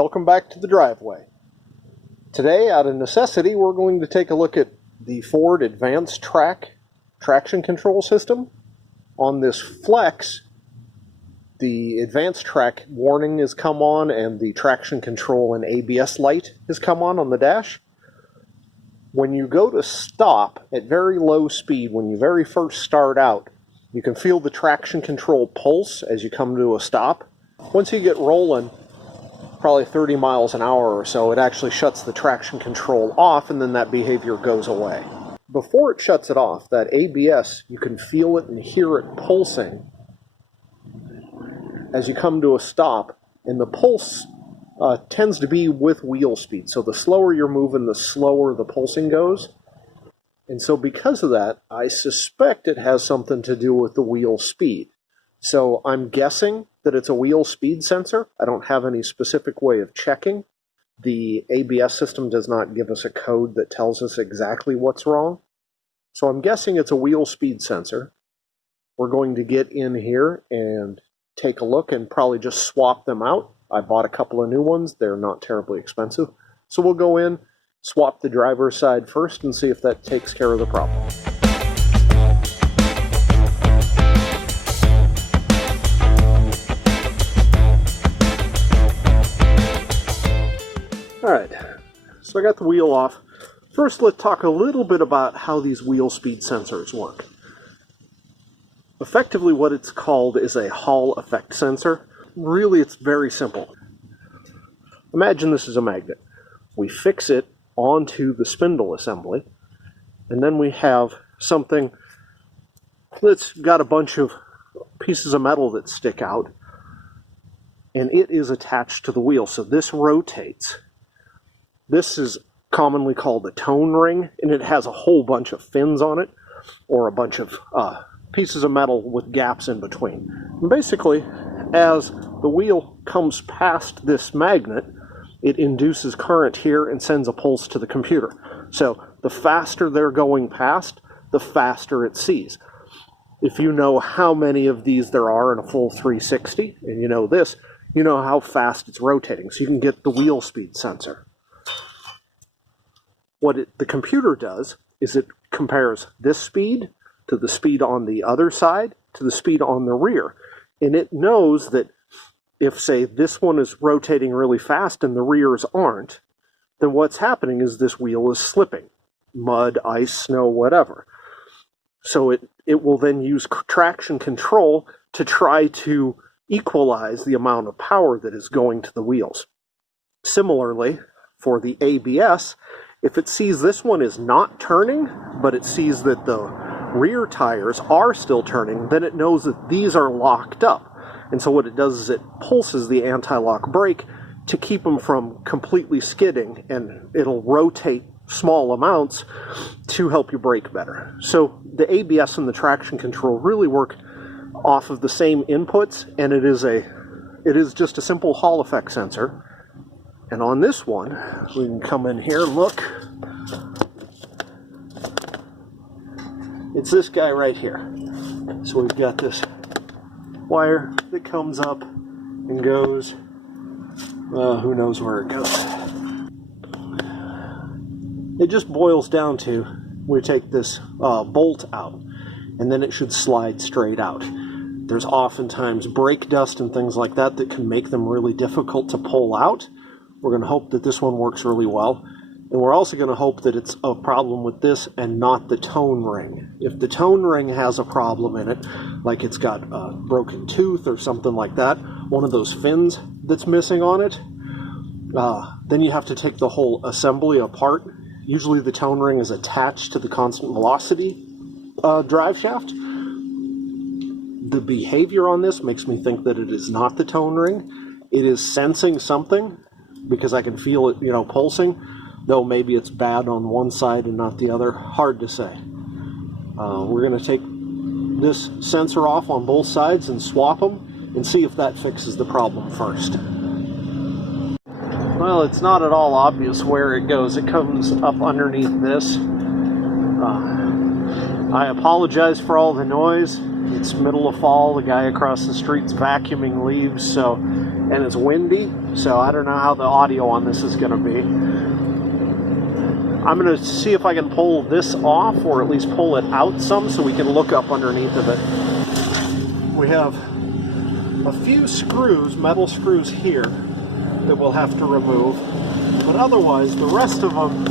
Welcome back to the driveway. Today, out of necessity, we're going to take a look at the Ford AdvanceTrac traction control system. On this Flex, the AdvanceTrac warning has come on and the traction control and ABS light has come on the dash. When you go to stop at very low speed, when you very first start out, you can feel the traction control pulse as you come to a stop. Once you get rolling, probably 30 miles an hour or so, it actually shuts the traction control off and then that behavior goes away. Before it shuts it off, that ABS, you can feel it and hear it pulsing as you come to a stop, and the pulse tends to be with wheel speed. So the slower you're moving, the slower the pulsing goes. And so because of that, I suspect it has something to do with the wheel speed. So I'm guessing that it's a wheel speed sensor. I don't have any specific way of checking. The ABS system does not give us a code that tells us exactly what's wrong. So I'm guessing it's a wheel speed sensor. We're going to get in here and take a look and probably just swap them out. I bought a couple of new ones. They're not terribly expensive. So we'll go in, swap the driver's side first and see if that takes care of the problem. Alright, so I got the wheel off. First, let's talk a little bit about how these wheel speed sensors work. Effectively, what it's called is a Hall effect sensor. Really, it's very simple. Imagine this is a magnet. We fix it onto the spindle assembly, and then we have something that's got a bunch of pieces of metal that stick out, and it is attached to the wheel, so this rotates. This is commonly called a tone ring, and it has a whole bunch of fins on it, or a bunch of pieces of metal with gaps in between. And basically, as the wheel comes past this magnet, it induces current here and sends a pulse to the computer. So the faster they're going past, the faster it sees. If you know how many of these there are in a full 360, and you know this, you know how fast it's rotating. So you can get the wheel speed sensor. What the computer does is it compares this speed to the speed on the other side to the speed on the rear. And it knows that if, say, this one is rotating really fast and the rears aren't, then what's happening is this wheel is slipping. Mud, ice, snow, whatever. So it will then use traction control to try to equalize the amount of power that is going to the wheels. Similarly, for the ABS, if it sees this one is not turning, but it sees that the rear tires are still turning, then it knows that these are locked up. And so what it does is it pulses the anti-lock brake to keep them from completely skidding, and it'll rotate small amounts to help you brake better. So the ABS and the traction control really work off of the same inputs, and it is just a simple Hall effect sensor. And on this one, we can come in here, look. It's this guy right here. So we've got this wire that comes up and goes, who knows where it goes. It just boils down to, we take this bolt out, and then it should slide straight out. There's oftentimes brake dust and things like that that can make them really difficult to pull out. We're going to hope that this one works really well. And we're also going to hope that it's a problem with this and not the tone ring. If the tone ring has a problem in it, like it's got a broken tooth or something like that, one of those fins that's missing on it, then you have to take the whole assembly apart. Usually the tone ring is attached to the constant velocity drive shaft. The behavior on this makes me think that it is not the tone ring. It is sensing something, because I can feel it, pulsing, though maybe it's bad on one side and not the other. Hard to say. We're going to take this sensor off on both sides and swap them and see if that fixes the problem first. Well, it's not at all obvious where it goes. It comes up underneath this. I apologize for all the noise. It's middle of fall. The guy across the street's vacuuming leaves, and it's windy, so I don't know how the audio on this is going to be. I'm going to see if I can pull this off, or at least pull it out some so we can look up underneath of it. We have a few screws, metal screws here, that we'll have to remove, but otherwise the rest of them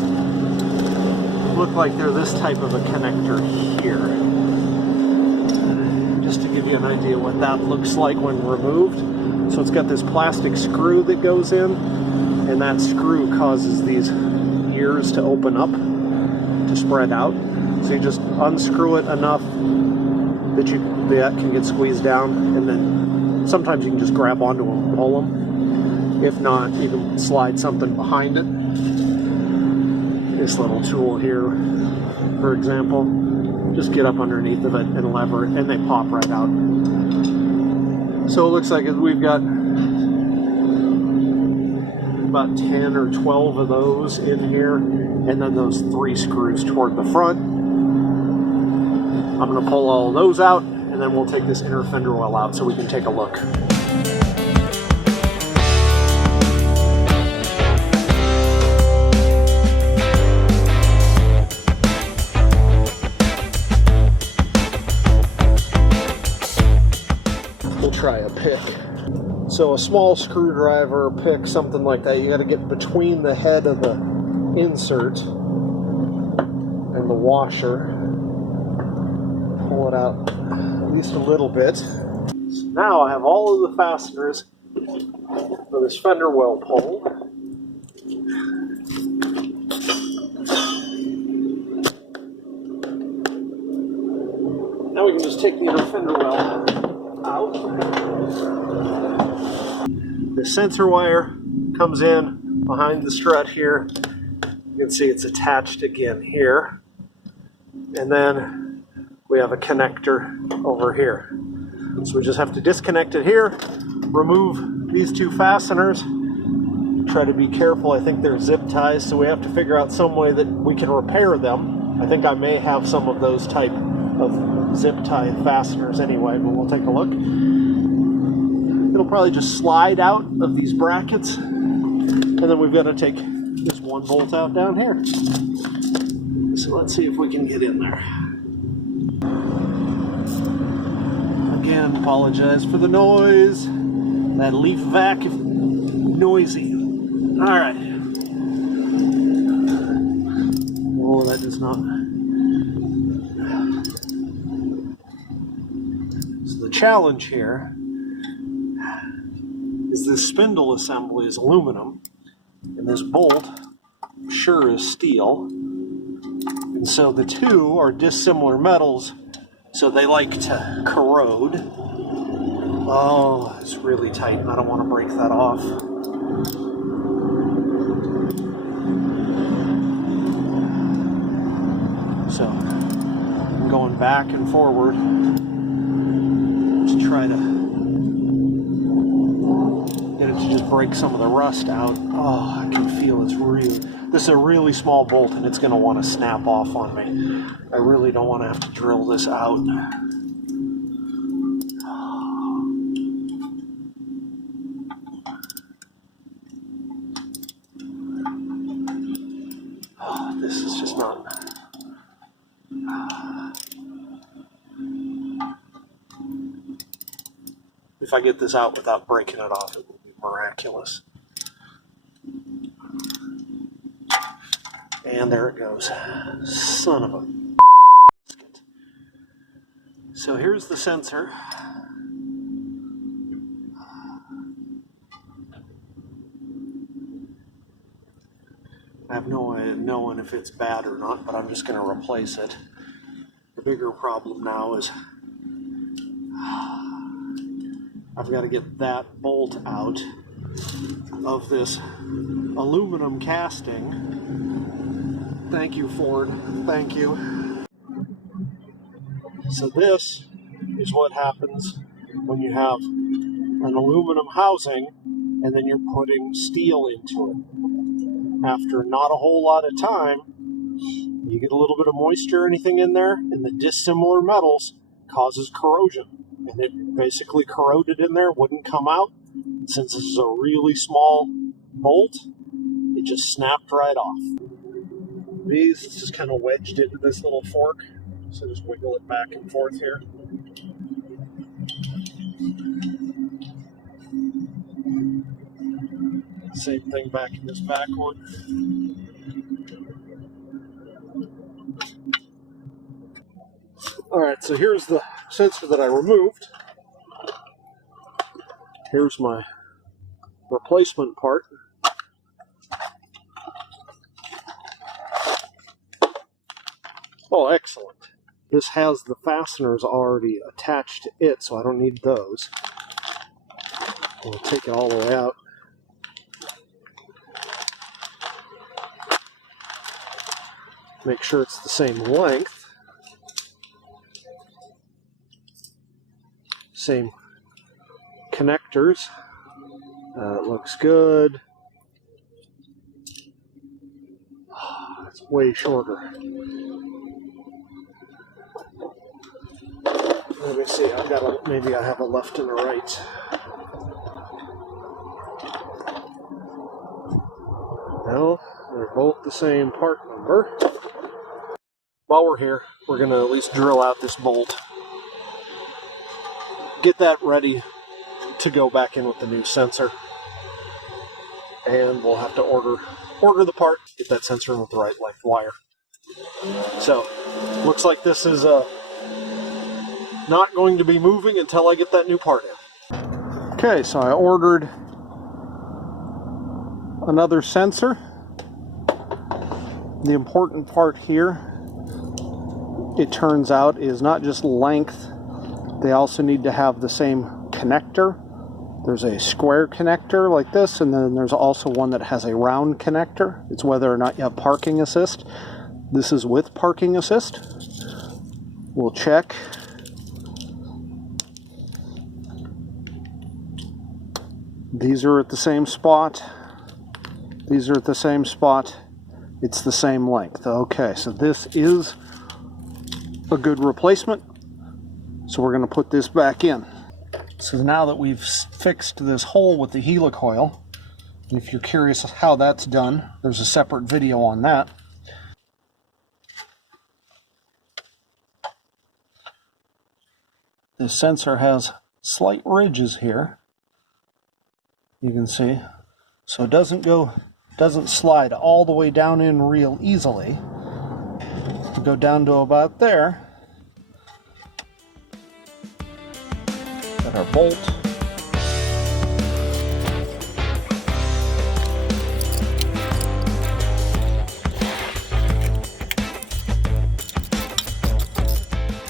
look like they're this type of a connector here. Just to give you an idea what that looks like when removed. So it's got this plastic screw that goes in, and that screw causes these ears to open up, to spread out. So you just unscrew it enough that can get squeezed down, and then sometimes you can just grab onto them and pull them. If not, you can slide something behind it. This little tool here, for example, just get up underneath of it and lever it, and they pop right out. So it looks like we've got about 10 or 12 of those in here, and then those 3 screws toward the front. I'm going to pull all of those out, and then we'll take this inner fender well out so we can take a look. Try a pick. So a small screwdriver, pick, something like that. You got to get between the head of the insert and the washer. Pull it out at least a little bit. So now I have all of the fasteners for this fender well pulled. Now we can just take the inner fender well out. The sensor wire comes in behind the strut here. You can see it's attached again here. And then we have a connector over here. So we just have to disconnect it here, remove these 2 fasteners, try to be careful. I think they're zip ties, so we have to figure out some way that we can repair them. I think I may have some of those type of zip tie fasteners anyway, but we'll take a look. It'll probably just slide out of these brackets, and then we've got to take this 1 bolt out down here. So let's see if we can get in there. Again, apologize for the noise. That leaf vac is noisy. All right. Oh, that does not. The challenge here is this spindle assembly is aluminum, and this bolt sure is steel, and so the 2 are dissimilar metals, so they like to corrode. Oh, it's really tight, and I don't want to break that off. So I'm going back and forward to try to get it to just break some of the rust out. Oh, I can feel this is a really small bolt, and it's going to want to snap off on me. I really don't want to have to drill this out. Oh, this is just not. If I get this out without breaking it off, it will be miraculous. And there it goes. Son of a biscuit. So here's the sensor. I have no way of knowing if it's bad or not, but I'm just going to replace it. The bigger problem now is I've got to get that bolt out of this aluminum casting. Thank you, Ford. Thank you. So this is what happens when you have an aluminum housing and then you're putting steel into it. After not a whole lot of time, you get a little bit of moisture or anything in there, and the dissimilar metals causes corrosion. And it basically corroded in there, wouldn't come out. Since this is a really small bolt, it just snapped right off. These, it's just kind of wedged into this little fork, so just wiggle it back and forth here. Same thing back in this back one. Alright, so here's the sensor that I removed. Here's my replacement part. Oh, excellent. This has the fasteners already attached to it, so I don't need those. We'll take it all the way out. Make sure it's the same length. Same connectors. It looks good. It's way shorter. Let me see. Maybe I have a left and a right. No, they're both the same part number. While we're here, we're going to at least drill out this bolt. Get that ready to go back in with the new sensor. And we'll have to order the part, get that sensor in with the right length wire. So, looks like this is not going to be moving until I get that new part in. Okay, so I ordered another sensor. The important part here, it turns out, is not just length. They also need to have the same connector. There's a square connector like this, and then there's also one that has a round connector. It's whether or not you have parking assist. This is with parking assist. We'll check. These are at the same spot. These are at the same spot. It's the same length. Okay, so this is a good replacement. So we're going to put this back in. So now that we've fixed this hole with the helicoil, and if you're curious how that's done, there's a separate video on that. This sensor has slight ridges here. You can see. So it doesn't slide all the way down in real easily. We go down to about there. Got our bolt.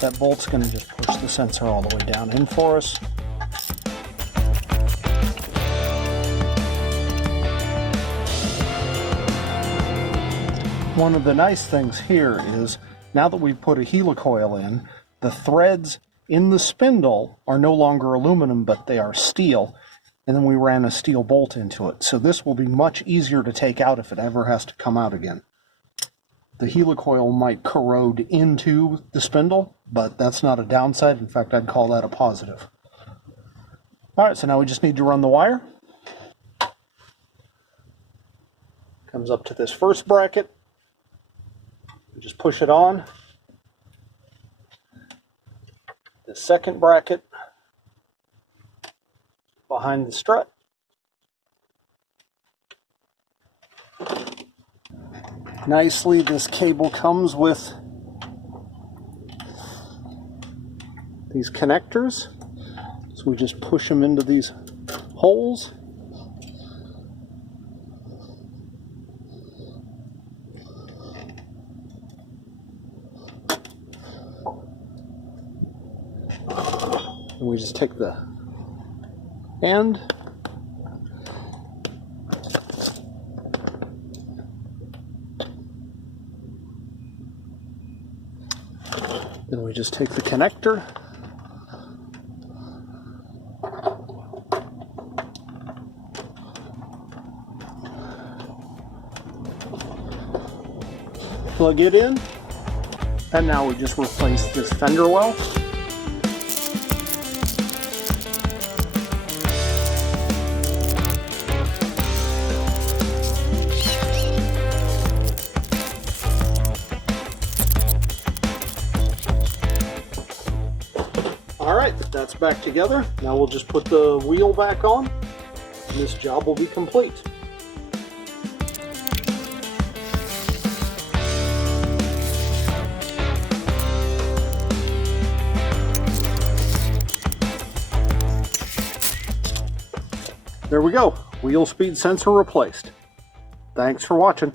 That bolt's going to just push the sensor all the way down in for us. One of the nice things here is, now that we've put a helicoil in, the threads in the spindle are no longer aluminum, but they are steel, and then we ran a steel bolt into it. So this will be much easier to take out if it ever has to come out again. The helicoil might corrode into the spindle, but that's not a downside. In fact, I'd call that a positive. Alright, so now we just need to run the wire. Comes up to this first bracket. Just push it on. The second bracket behind the strut. Nicely, this cable comes with these connectors. So we just push them into these holes. And we just take the end, then we just take the connector, plug it in, and now we just replace this fender well. That's back together. Now we'll just put the wheel back on, and this job will be complete. There we go. Wheel speed sensor replaced. Thanks for watching.